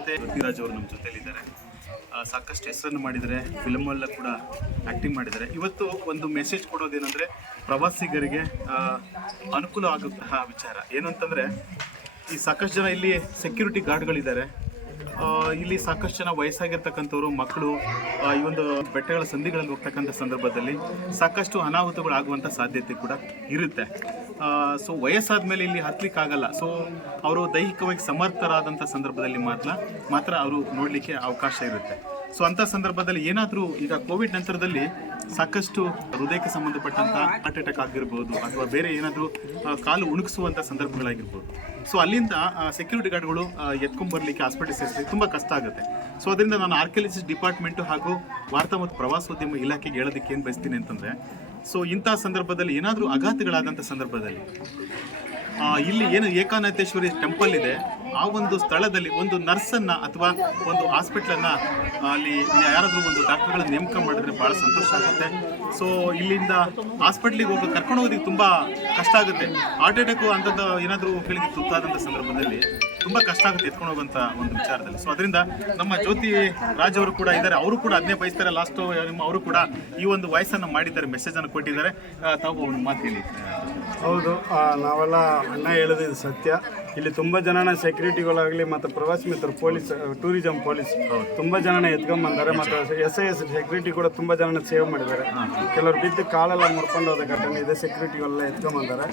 ಜೊತೆ ಜ್ಯೋತಿರಾಜ್ ಅವರು ನಮ್ಮ ಜೊತೆಲಿದ್ದಾರೆ. ಸಾಕಷ್ಟು ಹೆಸರನ್ನು ಮಾಡಿದ್ದಾರೆ, ಫಿಲಮಲ್ಲ ಕೂಡ ಆ್ಯಕ್ಟಿಂಗ್ ಮಾಡಿದ್ದಾರೆ. ಇವತ್ತು ಒಂದು ಮೆಸೇಜ್ ಕೊಡೋದೇನೆಂದರೆ ಪ್ರವಾಸಿಗರಿಗೆ ಅನುಕೂಲ ಆಗುವಂತಹ ವಿಚಾರ ಏನು ಅಂತಂದರೆ, ಈ ಸಾಕಷ್ಟು ಜನ ಇಲ್ಲಿ ಸೆಕ್ಯೂರಿಟಿ ಗಾರ್ಡ್ಗಳಿದ್ದಾರೆ. ಇಲ್ಲಿ ಸಾಕಷ್ಟು ಜನ ವಯಸ್ಸಾಗಿರ್ತಕ್ಕಂಥವ್ರು ಮಕ್ಕಳು ಈ ಒಂದು ಬೆಟ್ಟಗಳ ಸಂಧಿಗಳಲ್ಲಿ ಹೋಗ್ತಕ್ಕಂಥ ಸಂದರ್ಭದಲ್ಲಿ ಸಾಕಷ್ಟು ಅನಾಹುತಗಳಾಗುವಂಥ ಸಾಧ್ಯತೆ ಕೂಡ ಇರುತ್ತೆ. ಸೊ ವಯಸ್ಸಾದ ಮೇಲೆ ಇಲ್ಲಿ ಹತ್ತಲಿಕ್ಕಾಗಲ್ಲ. ಸೊ ಅವರು ದೈಹಿಕವಾಗಿ ಸಮರ್ಥರಾದಂಥ ಸಂದರ್ಭದಲ್ಲಿ ಮಾತ್ರ ಅವರು ನೋಡಲಿಕ್ಕೆ ಅವಕಾಶ ಇರುತ್ತೆ. ಸೊ ಅಂಥ ಸಂದರ್ಭದಲ್ಲಿ ಏನಾದರೂ ಈಗ ಕೋವಿಡ್ ನಂತರದಲ್ಲಿ ಸಾಕಷ್ಟು ಹೃದಯಕ್ಕೆ ಸಂಬಂಧಪಟ್ಟಂಥ ಹಾರ್ಟ್ ಅಟ್ಯಾಕ್ ಆಗಿರ್ಬೋದು ಅಥವಾ ಬೇರೆ ಏನಾದರೂ ಕಾಲು ಉಣುಕಿಸುವಂಥ ಸಂದರ್ಭಗಳಾಗಿರ್ಬೋದು. ಸೊ ಅಲ್ಲಿಂದ ಸೆಕ್ಯೂರಿಟಿ ಗಾರ್ಡ್ಗಳು ಎತ್ಕೊಂಡ್ಬರ್ಲಿಕ್ಕೆ ಹಾಸ್ಪಿಟಲ್ ಸೇರಿಸಲಿಕ್ಕೆ ತುಂಬ ಕಷ್ಟ ಆಗುತ್ತೆ. ಸೊ ಅದರಿಂದ ನಾನು ಆರ್ಕಿಯಾಲಜಿ ಡಿಪಾರ್ಟ್ಮೆಂಟು ಹಾಗೂ ವಾರ್ತಾ ಮತ್ತು ಪ್ರವಾಸೋದ್ಯಮ ಇಲಾಖೆಗೆ ಹೇಳೋದಕ್ಕೆ ಏನು ಬಯಸ್ತೀನಿ ಅಂತಂದರೆ, ಸೊ ಇಂಥ ಸಂದರ್ಭದಲ್ಲಿ ಏನಾದರೂ ಆಘಾತಗಳಾದಂಥ ಸಂದರ್ಭದಲ್ಲಿ ಇಲ್ಲಿ ಏನು ಏಕಾನಾಥೇಶ್ವರಿ ಟೆಂಪಲ್ ಇದೆ, ಆ ಒಂದು ಸ್ಥಳದಲ್ಲಿ ಒಂದು ನರ್ಸನ್ನು ಅಥವಾ ಒಂದು ಹಾಸ್ಪಿಟ್ಲನ್ನು ಅಲ್ಲಿ ಯಾರಾದರೂ ಒಂದು ಡಾಕ್ಟರ್ಗಳ ನೇಮಕ ಮಾಡಿದ್ರೆ ಭಾಳ ಸಂತೋಷ ಆಗುತ್ತೆ. ಸೊ ಇಲ್ಲಿಂದ ಹಾಸ್ಪಿಟ್ಲಿಗೆ ಕರ್ಕೊಂಡು ಹೋಗೋದಕ್ಕೆ ತುಂಬ ಕಷ್ಟ ಆಗುತ್ತೆ. ಹಾರ್ಟ್ ಅಟ್ಯಾಕು ಅಂಥದ್ದು ಏನಾದರೂ ಕೆಳಗೆ ತುತ್ತಾದಂಥ ಸಂದರ್ಭದಲ್ಲಿ ತುಂಬ ಕಷ್ಟ ಆಗುತ್ತೆ ಎತ್ಕೊಂಡು ಹೋಗುವಂಥ ಒಂದು ವಿಚಾರದಲ್ಲಿ. ಸೊ ಅದರಿಂದ ನಮ್ಮ ಜ್ಯೋತಿ ರಾಜ್ ಅವರು ಕೂಡ ಇದ್ದಾರೆ, ಅವರು ಕೂಡ ಅದನ್ನೇ ಬಯಸ್ತಾರೆ. ಲಾಸ್ಟು ಅವರು ಕೂಡ ಈ ಒಂದು ವಾಯ್ಸನ್ನು ಮಾಡಿದ್ದಾರೆ, ಮೆಸೇಜನ್ನು ಕೊಟ್ಟಿದ್ದಾರೆ. ತಾವು ಒಂದು ಮಾತು ಹೇಳಿ. ಹೌದು, ನಾವೆಲ್ಲ ಅಣ್ಣ ಹೇಳೋದು ಇದು ಸತ್ಯ. ಇಲ್ಲಿ ತುಂಬ ಜನನ ಸೆಕ್ಯೂರಿಟಿಗಳಾಗಲಿ ಮತ್ತು ಪ್ರವಾಸಿ ಮಿತ್ರರು ಪೊಲೀಸ್ ಟೂರಿಸಂ ಪೊಲೀಸ್ ತುಂಬ ಜನನ ಎತ್ಕೊಂಡ್ಬಂದಾರೆ. ಮತ್ತು ಎಸ್ ಸೆಕ್ಯೂರಿಟಿ ಕೂಡ ತುಂಬ ಜನನ ಸೇವ್ ಮಾಡಿದ್ದಾರೆ. ಕೆಲವರು ಬಿದ್ದು ಕಾಲೆಲ್ಲ ಮುರ್ಕೊಂಡು ಹೋದ ಘಟನೆ ಇದೆ, ಸೆಕ್ಯೂರಿಟಿಗಳೆಲ್ಲ ಎತ್ಕೊಂಡ್ಬಂದಾರೆ.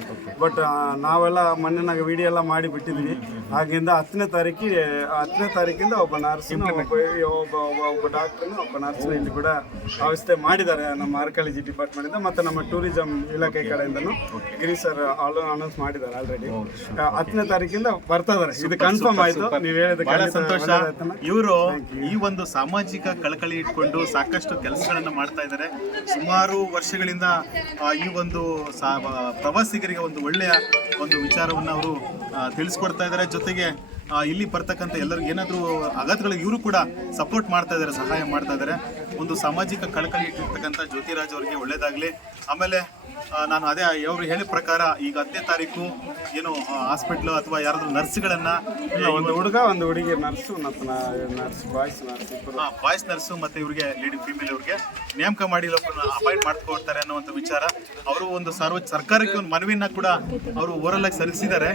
ಬಟ್ ನಾವೆಲ್ಲ ಮೊನ್ನೆನಾಗ ವಿಡಿಯೋ ಎಲ್ಲ ಮಾಡಿ ಬಿಟ್ಟಿದ್ವಿ. ಆಗಿಂದ 10ನೇ ತಾರೀಕಿಂದ ಒಬ್ಬ ನರ್ಸ್, ಒಬ್ಬ ಡಾಕ್ಟ್ರನ್ನು, ಒಬ್ಬ ನರ್ಸ್ನ ಇಲ್ಲಿ ಕೂಡ ವ್ಯವಸ್ಥೆ ಮಾಡಿದ್ದಾರೆ ನಮ್ಮ ಆರ್ಕಿಯಾಲಜಿ ಡಿಪಾರ್ಟ್ಮೆಂಟಿಂದ ಮತ್ತು ನಮ್ಮ ಟೂರಿಸಂ ಇಲಾಖೆ ಕಡೆಯಿಂದನೂ ಗಿರಿ ಸರ್ ಅನೌನ್ಸ್ ಮಾಡಿದ್ದಾರೆ ಆಲ್ರೆಡಿ. 10ನೇ ತಾರೀಕಿಂದ ಬರ್ತಾ ಇದಾರೆ, ಇದು ಕನ್ಫರ್ಮ್ ಆಯ್ತು. ನೀವು ಹೇಳಿದ ಬಹಳ ಸಂತೋಷ. ಇವರು ಈ ಒಂದು ಸಾಮಾಜಿಕ ಕಳಕಳಿ ಇಟ್ಕೊಂಡು ಸಾಕಷ್ಟು ಕೆಲಸಗಳನ್ನ ಮಾಡ್ತಾ ಇದ್ದಾರೆ. ಸುಮಾರು ವರ್ಷಗಳಿಂದ ಈ ಒಂದು ಪ್ರವಾಸಿಗರಿಗೆ ಒಂದು ಒಳ್ಳೆಯ ಒಂದು ವಿಚಾರವನ್ನು ಅವರು ತಿಳಿಸ್ಕೊಡ್ತಾ ಇದ್ದಾರೆ. ಜೊತೆಗೆ ಇಲ್ಲಿ ಬರ್ತಕ್ಕಂಥ ಎಲ್ಲರಿಗೂ ಏನಾದರೂ ಆಘಾತಗಳಿಗೆ ಇವರು ಕೂಡ ಸಪೋರ್ಟ್ ಮಾಡ್ತಾ ಇದ್ದಾರೆ, ಸಹಾಯ ಮಾಡ್ತಾ ಇದ್ದಾರೆ. ಒಂದು ಸಾಮಾಜಿಕ ಕಳಕಳಿ ಇಟ್ಟಿರ್ತಕ್ಕಂಥ ಜ್ಯೋತಿರಾಜ್ ಅವರಿಗೆ ಒಳ್ಳೇದಾಗಲಿ. ಆಮೇಲೆ ನಾನು ಅದೇ ಅವರು ಹೇಳಿದ ಪ್ರಕಾರ ಈಗ 10ನೇ ತಾರೀಕು ಏನು ಹಾಸ್ಪಿಟ್ಲು ಅಥವಾ ಯಾರಾದರೂ ನರ್ಸ್ಗಳನ್ನು, ಒಂದು ಹುಡುಗ ಒಂದು ಹುಡುಗಿ ನರ್ಸು ಮತ್ತು ಬಾಯ್ಸ್ ನರ್ಸು ಮತ್ತು ಇವ್ರಿಗೆ ಲೇಡಿ ಫೀಮೇಲ್ ಅವ್ರಿಗೆ ನೇಮಕ ಮಾಡಿ ಅಪಾಯಿಂಟ್ ಮಾಡ್ಕೊಡ್ತಾರೆ ಅನ್ನೋವಂಥ ವಿಚಾರ. ಅವರು ಒಂದು ಸರ್ಕಾರಕ್ಕೆ ಒಂದು ಮನವಿನ ಕೂಡ ಅವರು ಓರಲ್ ಆಗಿ ಸಲ್ಲಿಸಿದ್ದಾರೆ.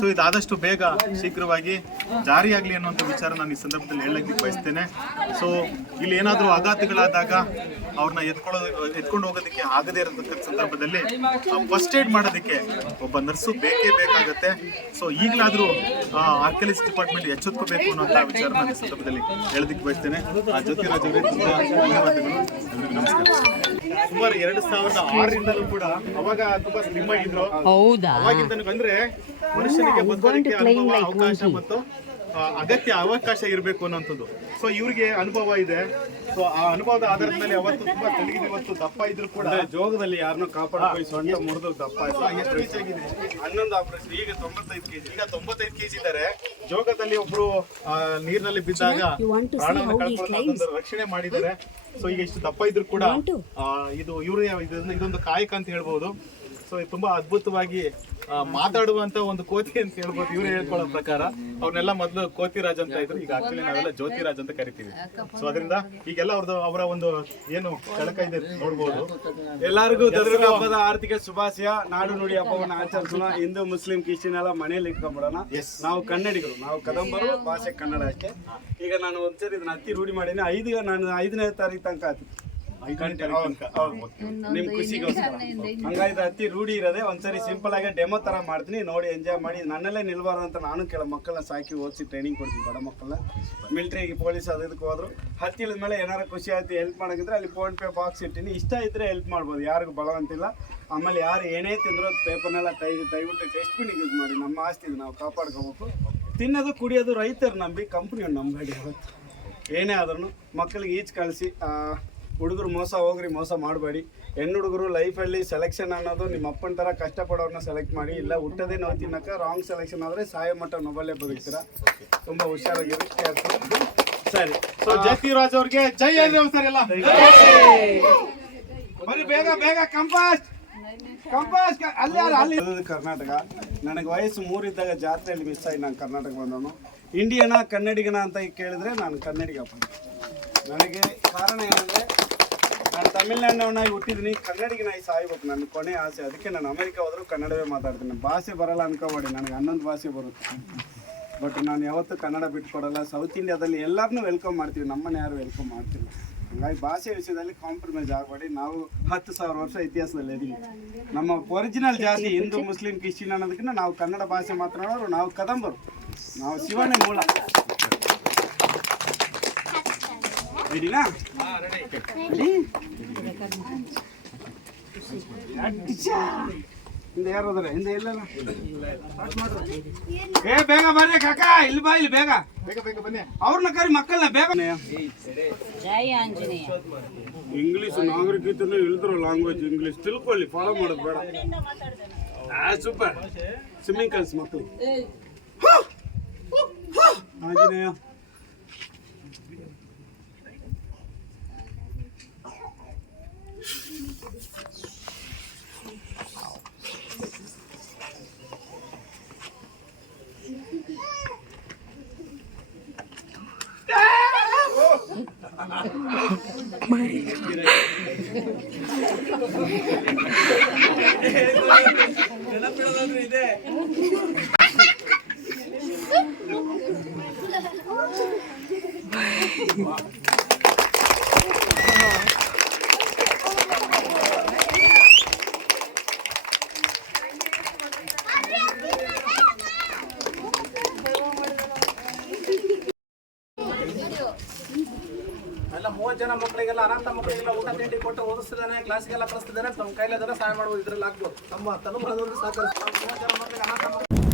ಸೊ ಇದಾದಷ್ಟು ಬೇಗ ಶೀಘ್ರವಾಗಿ ಜಾರಿಯಾಗಲಿ ಅನ್ನುವಂಥ ವಿಚಾರ ನಾನು ಈ ಸಂದರ್ಭದಲ್ಲಿ ಹೇಳಲಿಕ್ಕೆ ಬಯಸ್ತೇನೆ. ಸೊ ಇಲ್ಲಿ ಏನಾದರೂ ಆಘಾತಗಳಾದಾಗ ಅವ್ರನ್ನ ಎತ್ಕೊಂಡು ಹೋಗೋದಕ್ಕೆ ಆಗದೇ ಇರತಕ್ಕಂಥ ಸಂದರ್ಭದಲ್ಲಿ ಫಸ್ಟ್ ಏಡ್ ಮಾಡೋದಕ್ಕೆ ಒಬ್ಬ ನರ್ಸು ಬೇಕೇ ಬೇಕಾಗುತ್ತೆ. ಸೊ ಈಗಲಾದರೂ ಆರ್ಕಿಯಾಲಜಿ ಡಿಪಾರ್ಟ್ಮೆಂಟ್ ಎಚ್ಚೆತ್ಕೋಬೇಕು ಅನ್ನೋಂಥ ವಿಚಾರ ನಾನು ಈ ಸಂದರ್ಭದಲ್ಲಿ ಹೇಳೋದಕ್ಕೆ ಬಯಸ್ತೇನೆ. ಜ್ಯೋತಿರಾಜ್ ಅವರೇ ತುಂಬ ಧನ್ಯವಾದಗಳು. ನಮಸ್ಕಾರ. ಸುಮಾರು 2006ರಿಂದಲೂ ಕೂಡ ಅವಾಗ ತುಂಬಾ ಸ್ಲಿಮ್ ಆಗಿದ್ರು. ಅವಾಗಿಂದ ಅಂದ್ರೆ ಮನುಷ್ಯನಿಗೆ ಬದುಕೋದಕ್ಕೆ ಅನುಭವ, ಅವಕಾಶ ಮತ್ತು ಅಗತ್ಯ ಅವಕಾಶ ಇರಬೇಕು ಅನ್ನೋಂಥದ್ದು. ಸೊ ಇವ್ರಿಗೆ ಅನುಭವ ಇದೆ. ಸೊ ಆ ಅನುಭವದ ಆಧಾರದ ಮೇಲೆ ಅವತ್ತು ತುಂಬಾ ತೆಲುಗಿನ ಇವತ್ತು ದಪ್ಪ ಇದ್ರು ಕೂಡ ಜೋಗದಲ್ಲಿ ಯಾರನ್ನೂ ಕಾಪಾಡಿ ಸೊಂಟ ಮುರಿದು ದಪ್ಪ ಎಷ್ಟು ರೀಚ್ ಆಗಿದೆ. 11 ಆಪರೇಷನ್, ಈಗ 95 ಕೆಜಿ ಇದ್ದಾರೆ. ಜೋಗದಲ್ಲಿ ಒಬ್ರು ನೀರಿನಲ್ಲಿ ಬಿದ್ದಾಗ ಪ್ರಾಣವನ್ನು ಕಳ್ಕೊಳ್ಳೋದು ರಕ್ಷಣೆ ಮಾಡಿದ್ದಾರೆ. ಸೊ ಈಗ ಇಷ್ಟು ದಪ್ಪ ಇದ್ರು ಕೂಡ ಇದು ಇದೊಂದು ಕಾಯಕ ಅಂತ ಹೇಳ್ಬೋದು. ಸೊ ತುಂಬಾ ಅದ್ಭುತವಾಗಿ ಮಾತಾಡುವಂತ ಒಂದು ಕೋತಿ ಅಂತ ಹೇಳ್ಬೋದು. ಇವ್ರು ಹೇಳ್ಕೊಳ್ಳೋ ಪ್ರಕಾರ ಅವ್ರನ್ನೆಲ್ಲ ಮೊದಲು ಕೋತಿರಾಜ್ ಅಂತ ಇದ್ರು, ಈಗ ಆಕ್ಚುಲಿ ನಾವೆಲ್ಲ ಜ್ಯೋತಿರಾಜ್ ಅಂತ ಕರಿತೀವಿ. ಸೊ ಅದರಿಂದ ಈಗೆಲ್ಲ ಅವರ ಒಂದು ಏನು ಕಳಕ ಇದೆ ನೋಡ್ಬೋದು. ಎಲ್ಲರಿಗೂ ದಸರಾ ಹಬ್ಬದ ಆರ್ಥಿಕ ಶುಭಾಶಯ. ನಾಡು ನುಡಿ ಹಬ್ಬವನ್ನು ಆಚರಿಸೋಣ. ಹಿಂದೂ ಮುಸ್ಲಿಂ ಕ್ರಿಶ್ಚಿಯನ್ ಎಲ್ಲ ಮನೆಯಲ್ಲಿ ಇಟ್ಕೊಂಡ್ಬಿಡೋಣ. ನಾವು ಕನ್ನಡಿಗರು, ನಾವು ಕದಂಬರು, ಭಾಷೆ ಕನ್ನಡ ಅಷ್ಟೇ. ಈಗ ನಾನು ಒಂದ್ಸರಿ ಇದನ್ನ ಹತ್ತಿ ರೂಢಿ ಮಾಡೀನಿ. 5ನೇ ತಾರೀಕು ತನಕ ನಿಮ್ ಖುಷಿಗೋಸ್ಕರ ಹಂಗಾಯ್ತು ಹತ್ತಿ ರೂಢಿ ಇರೋದೆ. ಒಂದ್ಸರಿ ಸಿಂಪಲ್ ಆಗಿ ಡೆಮೋ ತರ ಮಾಡ್ತೀನಿ, ನೋಡಿ ಎಂಜಾಯ್ ಮಾಡಿ. ನನ್ನಲ್ಲೇ ನಿಲ್ಬಾರ್ದು ಅಂತ ನಾನು ಕೆಲವು ಮಕ್ಕಳನ್ನ ಸಾಕಿ ಓದಿಸಿ ಟ್ರೈನಿಂಗ್ ಕೊಡ್ತೀನಿ. ಬಡ ಮಕ್ಕಳನ್ನ ಮಿಲಿಟರಿಗೆ, ಪೊಲೀಸ್ ಅದಕ್ಕೆ ಹೋದ್ರು. ಹತ್ತಿ ಇಳಿದ ಮೇಲೆ ಏನಾರು ಖುಷಿ ಆಯ್ತು ಹೆಲ್ಪ್ ಮಾಡೋಂಗಿದ್ರೆ ಅಲ್ಲಿ ಫೋನ್ ಪೇ ಬಾಕ್ಸ್ ಇಟ್ಟಿನಿ. ಇಷ್ಟ ಇದ್ರೆ ಹೆಲ್ಪ್ ಮಾಡ್ಬೋದು, ಯಾರಿಗೂ ಬಲವಂತಿಲ್ಲ. ಆಮೇಲೆ ಯಾರು ಏನೇ ತಿಂದ್ರು ಪೇಪರ್ನೆಲ್ಲ ದಯವಿಟ್ಟು ಡಸ್ಟ್ಬಿನ್ಗೆ ಯೂಸ್ ಮಾಡಿ. ನಮ್ಮ ಆಸ್ತಿ ಇದು, ನಾವು ಕಾಪಾಡ್ಕೋಬೇಕು. ತಿನ್ನೋದು ಕುಡಿಯೋದು ರೈತರು ನಂಬಿ, ಕಂಪ್ನಿಯನ್ನು ನಂಬಬೇಡಿ. ಅವತ್ತು ಏನೇ ಆದ್ರೂ ಮಕ್ಕಳಿಗೆ ಈಚ್ ಕಳಿಸಿ. ಹುಡುಗರು ಮೋಸ ಮಾಡಬೇಡಿ. ಹೆಣ್ಣು ಹುಡುಗರು ಲೈಫಲ್ಲಿ ಸೆಲೆಕ್ಷನ್ ಅನ್ನೋದು ನಿಮ್ಮ ಅಪ್ಪನ ಥರ ಕಷ್ಟಪಡೋರನ್ನ ಸೆಲೆಕ್ಟ್ ಮಾಡಿ. ಇಲ್ಲ ಹುಟ್ಟದೇ ನಾವು ತಿನ್ನಕ್ಕೆ ರಾಂಗ್ ಸೆಲೆಕ್ಷನ್ ಆದರೆ ಸಾಯೋ ಮಟ್ಟ ನೊಬಲ್ಲೇ ಬದುಕ್ತೀರಾ. ತುಂಬ ಹುಷಾರಾಗಿರಿ. ಸರಿ, ಸೊ ಜ್ಯೋತಿರಾಜ್ ಅವ್ರಿಗೆ ಜೈ ಸರ್. ಎಲ್ಲ ಬರೀ ಬೇಗ ಕಂಪಾಸ್ ಅಲ್ಲಿ ಕರ್ನಾಟಕ. ನನಗೆ ವಯಸ್ಸು 3 ಇದ್ದಾಗ ಜಾತ್ರೆಯಲ್ಲಿ ಮಿಸ್ ಆಗಿ ನಾನು ಕರ್ನಾಟಕ ಬಂದವನು. ಇಂಡಿಯನ ಕನ್ನಡಿಗನ ಅಂತ ಕೇಳಿದ್ರೆ ನಾನು ಕನ್ನಡಿಗಪ್ಪ. ನನಗೆ ಕಾರಣ ಏನಂದರೆ ನಾನು ತಮಿಳ್ನಾಡಿನವನಾಗಿ ಹುಟ್ಟಿದ್ದೀನಿ, ಕನ್ನಡಿಗನಾಗಿ ಸಾಯ್ಬೇಕು ನನ್ನ ಕೊನೆ ಆಸೆ. ಅದಕ್ಕೆ ನಾನು ಅಮೆರಿಕ ಹೋದರೂ ಕನ್ನಡವೇ ಮಾತಾಡ್ತೀನಿ. ಭಾಷೆ ಬರಲ್ಲ ಅನ್ಕೋಬೇಡಿ, ನನಗೆ 11 ಭಾಷೆ ಬರುತ್ತೆ. ಬಟ್ ನಾನು ಯಾವತ್ತೂ ಕನ್ನಡ ಬಿಟ್ಕೊಡಲ್ಲ. ಸೌತ್ ಇಂಡಿಯಾದಲ್ಲಿ ಎಲ್ಲರನ್ನೂ ವೆಲ್ಕಮ್ ಮಾಡ್ತೀವಿ, ನಮ್ಮನ್ನ ಯಾರು ವೆಲ್ಕಮ್ ಮಾಡ್ತಿಲ್ಲ. ಹಂಗಾಗಿ ಭಾಷೆ ವಿಷಯದಲ್ಲಿ ಕಾಂಪ್ರಮೈಸ್ ಆಗಬೇಡಿ. ನಾವು 10,000 ವರ್ಷ ಇತಿಹಾಸದಲ್ಲಿ ಇದೀವಿ. ನಮ್ಮ ಒರಿಜಿನಲ್ ಜಾತಿ ಹಿಂದೂ ಮುಸ್ಲಿಂ ಕ್ರಿಶ್ಚಿಯನ್ ಅನ್ನೋದಕ್ಕಿಂತ ನಾವು ಕನ್ನಡ ಭಾಷೆ ಮಾತನಾಡೋರು, ನಾವು ಕದಂಬರು, ನಾವು ಶಿವನೇ ಮೂಲ. ರೆಡಿನಾ? ಹಿಂದೆ ಯಾರು ಹೋದ್ರೆ ಹಿಂದೆ ಇಲ್ಲಲ್ಲ. ಏ ಬೇಗ ಬರ್ರಿ ಕಾಕ, ಇಲ್ಲಿ ಬಾ, ಇಲ್ಲಿ ಬೇಗ ಬನ್ನಿ. ಅವ್ರನ್ನ ಕರಿ ಮಕ್ಕಳನ್ನ ಬೇಗ. ಇಂಗ್ಲಿಷ್ ನಾಗರಿಕತೆನೂ ಇಳಿದ್ರು ಲ್ಯಾಂಗ್ವೇಜ್ ಇಂಗ್ಲಿಷ್ ತಿಳ್ಕೊಳ್ಳಿ, ಫಾಲೋ ಮಾಡೋದು ಬೇಡ. ಸೂಪರ್. ಸ್ವಿಮ್ಮಿಂಗ್ ಕಲ್ಸ್ ಮಕ್ಕಳು. ಆಂಜನೇಯ ಇದೆ. ಎಲ್ಲ 30 ಜನ ಮಕ್ಕಳಿಗೆಲ್ಲ ಅನಾಥ ಮಕ್ಕಳಿಗೆಲ್ಲ ಊಟ ತಿಂಡಿ ಕೊಟ್ಟು ಓದಿಸ್ತಿದ್ದಾನೆ, ಕ್ಲಾಸಿಗೆಲ್ಲ ಕಳಿಸ್ತಿದ್ದಾನೆ. ತಮ್ಮ ಕೈಲಾದ್ರೆ ಸಹಾಯ ಮಾಡ್ಬೋದು, ಇದ್ರಲ್ಲಿ ಆಗ್ಬೋದು. ತಮ್ಮ ತಲೆಮಾರದವ್ರಿಗೆ ಸಾಕು. 30 ಜನ ಮಕ್ಕಳಿಗೆ ಅನಾಥ